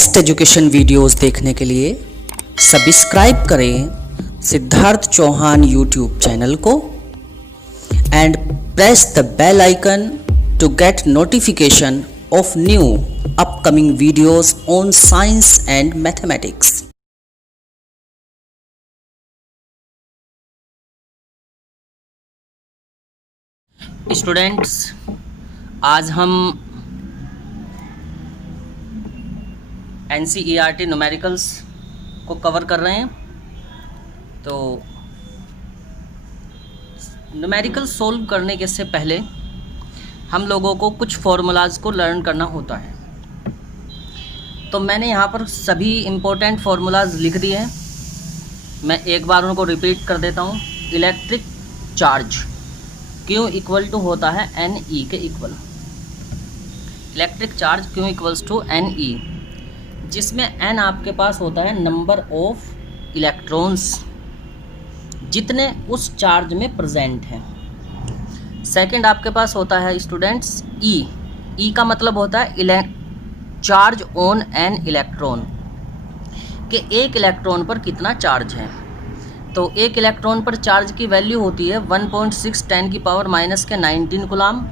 Latest education videos देखने के लिए सब्सक्राइब करें सिद्धार्थ चौहान यूट्यूब चैनल को and press the bell icon to get notification of new upcoming videos on science and mathematics. Students, आज हम NCERT numericals को cover कर रहे हैं। तो न्यूमेरिकल सोल्व करने के से पहले हम लोगों को कुछ फॉर्मूलाज को लर्न करना होता है। तो मैंने यहाँ पर सभी इम्पोर्टेंट फार्मूलाज लिख दिए हैं। मैं एक बार उनको रिपीट कर देता हूँ। Electric charge Q equal to होता है NE के equal. Electric charge Q equals to NE, जिसमें N आपके पास होता है नंबर ऑफ इलेक्ट्रॉन्स जितने उस चार्ज में प्रेजेंट हैं। सेकंड आपके पास होता है स्टूडेंट्स E का मतलब होता है चार्ज ऑन एन इलेक्ट्रॉन, कि एक इलेक्ट्रॉन पर कितना चार्ज है। तो एक इलेक्ट्रॉन पर चार्ज की वैल्यू होती है 1.6 10 की पावर माइनस के 19 कूलम।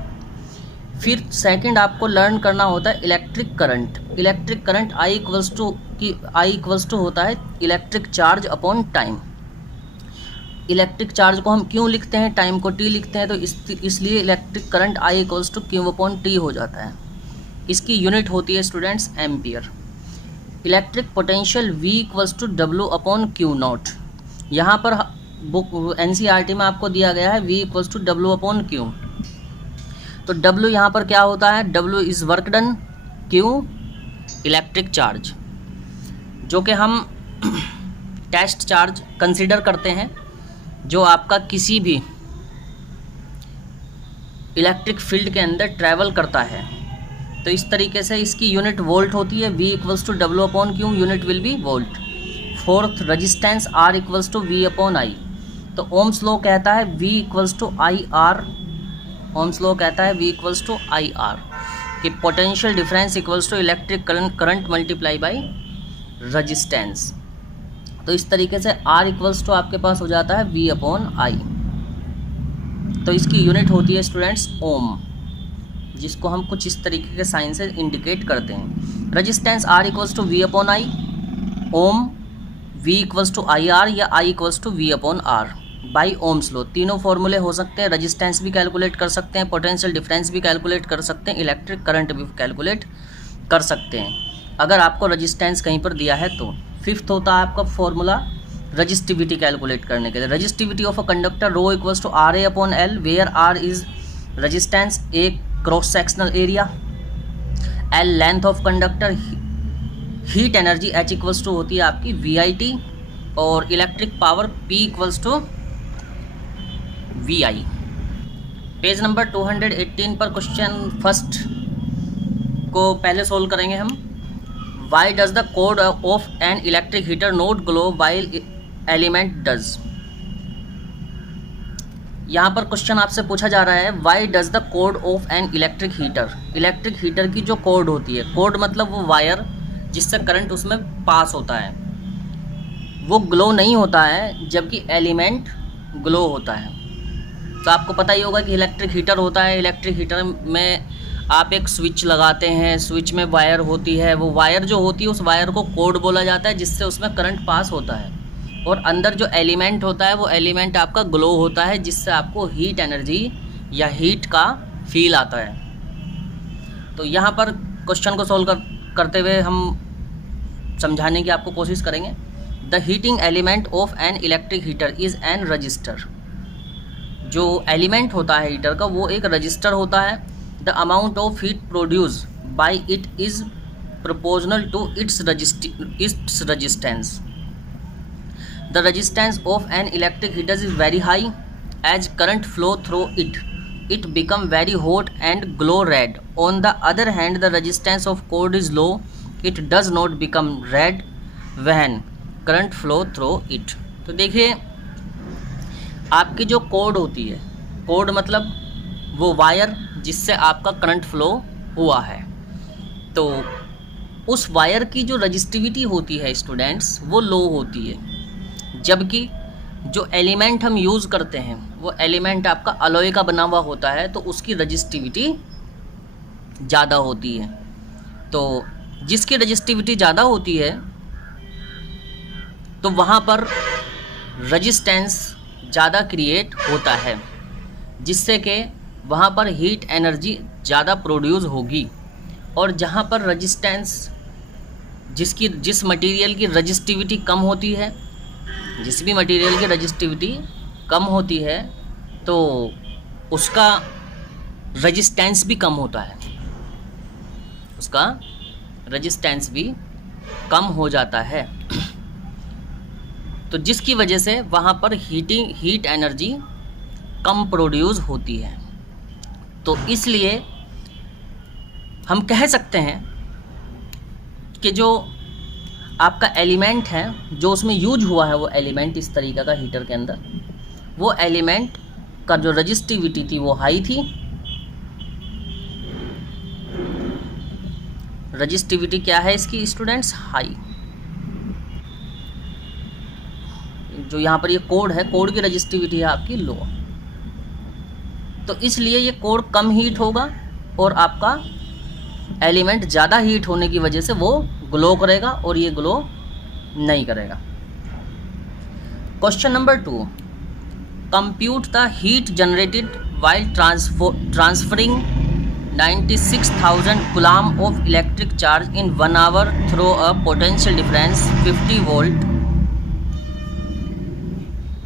फिर सेकंड आपको लर्न करना होता है electric current. Electric current I equals to होता है electric charge upon time. Electric charge को हम क्यों लिखते हैं, टाइम को T लिखते हैं, तो इसलिए electric current I equals to Q upon T हो जाता है। इसकी यूनिट होती है students ampere. Electric potential V equals to W upon Q naught. यहाँ पर बुक NCERT में आपको दिया गया है V equals to W upon Q। तो W यहाँ पर क्या होता है, W is work done, Q electric charge, जो कि हम टेस्ट चार्ज कंसीडर करते हैं, जो आपका किसी भी इलेक्ट्रिक फील्ड के अंदर ट्रैवल करता है। तो इस तरीके से इसकी यूनिट वोल्ट होती है। V equals to W upon Q, unit will be volt. Fourth resistance R equals to V upon I। तो ओम्स लॉ कहता है V equals to IR। Ohm's law कहता है V इक्वल्स टू IR कि potential difference equals to electric current multiply by resistance. तो इस तरीके से R इक्वल्स टू आपके पास हो जाता है V अपॉन I। तो इसकी यूनिट होती है स्टूडेंट्स ओम, जिसको हम कुछ इस तरीके के साइन से इंडिकेट करते हैं। Resistance R equals to V upon I, ohm V equals to IR या I equals to V upon R by Ohm's law. तीनों फॉर्मूले हो सकते हैं। रजिस्टेंस भी कैलकुलेट कर सकते हैं, पोटेंशियल डिफरेंस भी कैलकुलेट कर सकते हैं, इलेक्ट्रिक करंट भी कैलकुलेट कर सकते हैं अगर आपको रजिस्टेंस कहीं पर दिया है तो। फिफ्थ होता है आपका फॉर्मूला रजिस्टिविटी कैलकुलेट करने के लिए। Resistivity of a conductor rho equals to RA upon L, where R is resistance, A cross sectional area, L length of conductor, heat energy H equals to होती है आपकी VIT, और electric power P equals to VI। Page number 218 पर question first को पहले solve करेंगे हम। Why does the cord of an electric heater not glow while element does. यहाँ पर क्वेश्चन आपसे पूछा जा रहा है Y does the cord of an electric heater. Electric heater की जो कोड होती है, कोड मतलब वो वायर जिससे करंट उसमें पास होता है, वो ग्लो नहीं होता है जबकि एलिमेंट ग्लो होता है। तो आपको पता ही होगा कि इलेक्ट्रिक हीटर होता है। इलेक्ट्रिक हीटर में आप एक स्विच लगाते हैं, स्विच में वायर होती है, वो वायर जो होती है उस वायर को कोड बोला जाता है, जिससे उसमें करंट पास होता है। और अंदर जो एलिमेंट होता है वो एलिमेंट आपका ग्लो होता है, जिससे आपको हीट एनर्जी या हीट का फील आता है। तो यहाँ पर क्वेश्चन को सोल्व करते हुए हम समझाने की आपको कोशिश करेंगे। The heating element of an electric heater is an resistor. जो एलिमेंट होता है हीटर का वो एक रजिस्टर होता है। The amount of heat produce by it is proportional to its resistance. The resistance of an electric heater is very high. As current flow through it become very hot and glow red. On the other hand, the resistance of cord is low. It does not become red when current flow through it. तो देखिए, आपकी जो code होती है, code मतलब वो wire जिससे आपका करंट फ्लो हुआ है। तो उस वायर की जो रजिस्टिविटी होती है स्टूडेंट्स वो लो होती है, जबकि जो एलिमेंट हम यूज़ करते हैं वो एलिमेंट आपका अलॉय का बना हुआ होता है, तो उसकी रजिस्टिविटी ज़्यादा होती है। तो जिसकी रजिस्टिविटी ज़्यादा होती है तो वहाँ पर रजिस्टेंस ज़्यादा क्रिएट होता है, जिससे कि वहाँ पर हीट एनर्जी ज़्यादा प्रोड्यूस होगी। और जहाँ पर रजिस्टेंस जिस मटेरियल की रजिस्टिविटी कम होती है, जिस भी मटेरियल की रजिस्टिविटी कम होती है तो उसका रजिस्टेंस भी कम होता है, उसका रजिस्टेंस भी कम हो जाता है। तो जिसकी वजह से वहाँ पर हीट एनर्जी कम प्रोड्यूस होती है। तो इसलिए हम कह सकते हैं कि जो आपका एलिमेंट है, जो उसमें यूज हुआ है वो एलिमेंट इस तरीक़े का हीटर के अंदर, वो एलिमेंट का जो रजिस्टिविटी थी वो हाई थी। रजिस्टिविटी क्या है इसकी स्टूडेंट्स? हाई। जो यहाँ पर ये कोड है, कोड की रजिस्टिविटी है आपकी लो। तो इसलिए ये कोड कम हीट होगा और आपका एलिमेंट ज़्यादा हीट होने की वजह से वो ग्लो करेगा और ये ग्लो नहीं करेगा। Question number 2, compute the heat generated while transferring 96,000 coulomb of electric charge in 1 hour through a potential difference 50 volt.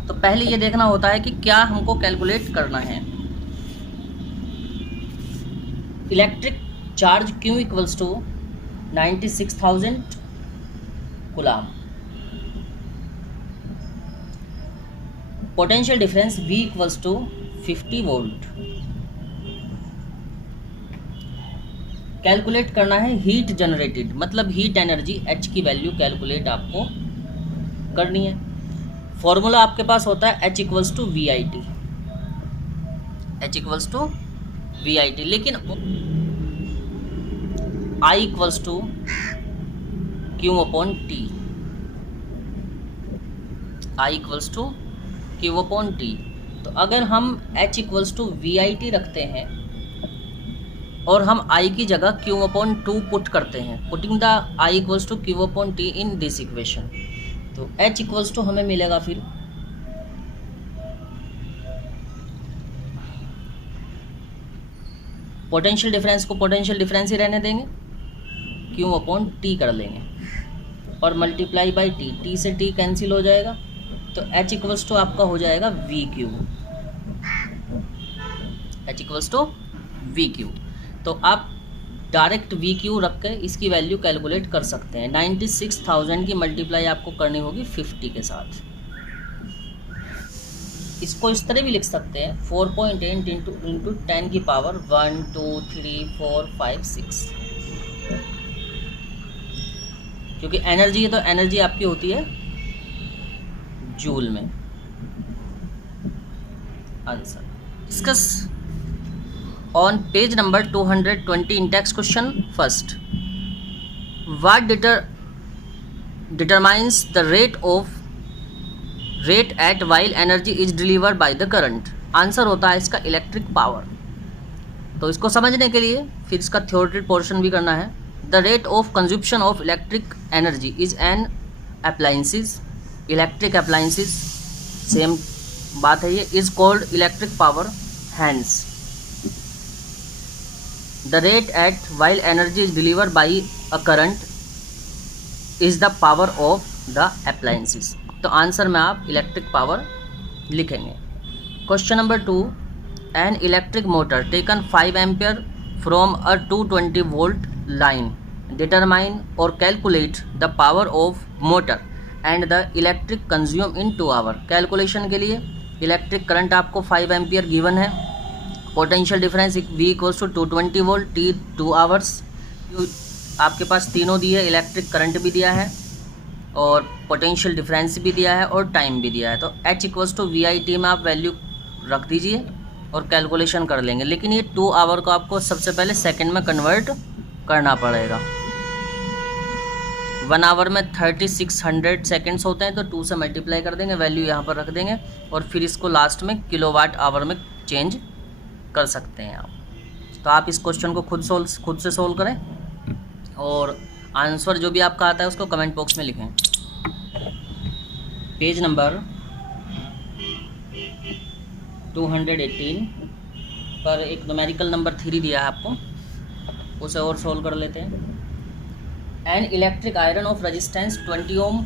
तो पहले ये देखना होता है कि क्या हमको कैलकुलेट करना है। Electric charge Q equals to 96,000 coulomb, potential difference V equals to 50 volt. Calculate करना है हीट जनरेटेड, मतलब हीट एनर्जी H की वैल्यू कैलकुलेट आपको करनी है। फॉर्मूला आपके पास होता है H equals to VIT, H equals to VIT, लेकिन I equals to Q upon T, I equals to Q upon T। तो अगर हम H इक्वल्स टू VIT रखते हैं और हम I की जगह Q अपॉन 2 पुट करते हैं, putting the I equals to Q upon T in this equation, तो H इक्वल्स टू हमें मिलेगा फिर पोटेंशियल डिफरेंस को पोटेंशियल डिफरेंस ही रहने देंगे, Q अपॉन T कर लेंगे और मल्टीप्लाई बाई T, T से T कैंसिल हो जाएगा, तो H इक्वल्स टू आपका हो जाएगा VQ, H equals to VQ। तो आप डायरेक्ट VQ रख के इसकी वैल्यू कैलकुलेट कर सकते हैं। 96,000 की मल्टीप्लाई आपको करनी होगी 50 के साथ। इसको इस तरह भी लिख सकते हैं 4.8 इंटू 10 की पावर 1 2 3 4 5 6, क्योंकि एनर्जी है तो एनर्जी आपकी होती है जूल में। Answer discuss on page number 220 in text question. First, what determines the rate at while energy is delivered by the current? Answer होता है इसका इलेक्ट्रिक पावर। तो इसको समझने के लिए फिर इसका थ्योरेटिकल पोर्शन भी करना है। The rate of consumption of electric energy is an appliances, electric appliances same बात है ये, is called electric power. Hence the rate at while energy is delivered by a current is the power of the appliances। तो answer में आप electric power लिखेंगे। Question number 2, an electric motor taken 5 ampere from a 220 volt line, determine और calculate the power of motor and the electric consume in 2 hour. Calculation के लिए electric current आपको 5 ampere given है, potential difference V equals to 220 volt, T 2 hours, आपके पास तीनों दिए, electric current भी दिया है और पोटेंशियल डिफरेंस भी दिया है और टाइम भी दिया है। तो H इक्वल्स टू VIT में आप वैल्यू रख दीजिए और कैलकुलेशन कर लेंगे। लेकिन ये 2 आवर को आपको सबसे पहले सेकंड में कन्वर्ट करना पड़ेगा। 1 आवर में 3600 सेकेंड्स होते हैं, तो 2 से मल्टीप्लाई कर देंगे, वैल्यू यहाँ पर रख देंगे और फिर इसको लास्ट में किलोवाट आवर में चेंज कर सकते हैं आप। तो आप इस क्वेश्चन को खुद से सोल्व करें और आंसर जो भी आपका आता है उसको कमेंट बॉक्स में लिखें। पेज नंबर 218 पर एक न्यूमेरिकल नंबर 3 दिया है आपको, उसे और सोल्व कर लेते हैं। An electric iron of resistance 20 ohm,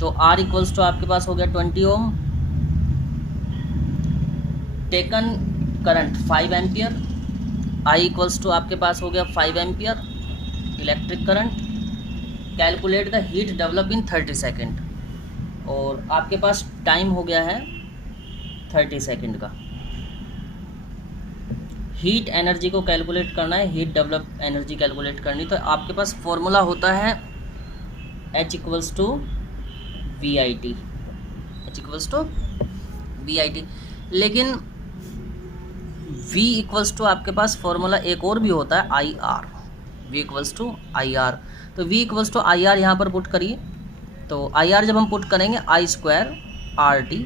तो R इक्वल्स टू आपके पास हो गया 20 ohm, taken current 5 ampere, I equals to आपके पास हो गया 5 ampere electric current, calculate the heat develop in 30 second, और आपके पास टाइम हो गया है 30 सेकेंड का। हीट एनर्जी को कैलकुलेट करना है, हीट डेवलप एनर्जी कैलकुलेट करनी, तो आपके पास फॉर्मूला होता है H equals to VIT, H equals to VIT। लेकिन V इक्वल्स टू आपके पास फॉर्मूला एक और भी होता है IR, V equals to IR। तो V इक्वल्स टू IR यहाँ पर पुट करिए, तो IR जब हम पुट करेंगे I² RT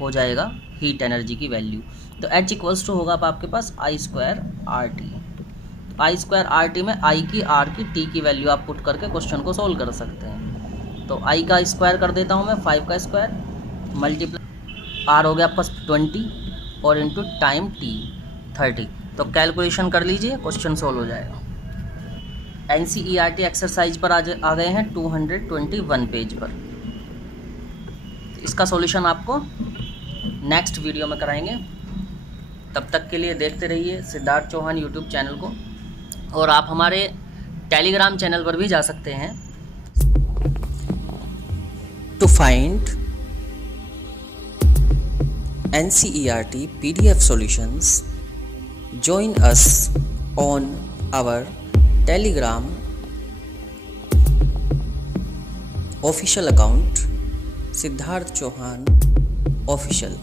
हो जाएगा हीट एनर्जी की वैल्यू। तो H इक्वल्स टू होगा आपके पास I² RT, I² RT में I की, R की, T की वैल्यू आप पुट करके क्वेश्चन को सोल्व कर सकते हैं। तो I का स्क्वायर कर देता हूँ मैं, 5 का स्क्वायर मल्टीप्लाई R हो गया आपका 20 और इंटू टाइम T 30, तो कैलकुलेशन कर लीजिए, क्वेश्चन सोल्व हो जाएगा। NCERT एक्सरसाइज पर आ गए हैं 221 पेज पर। इसका सॉल्यूशन आपको नेक्स्ट वीडियो में कराएंगे। तब तक के लिए देखते रहिए सिद्धार्थ चौहान यूट्यूब चैनल को, और आप हमारे टेलीग्राम चैनल पर भी जा सकते हैं। To find NCERT PDF solutions, join us on our Telegram official account Siddharth Chauhan Official।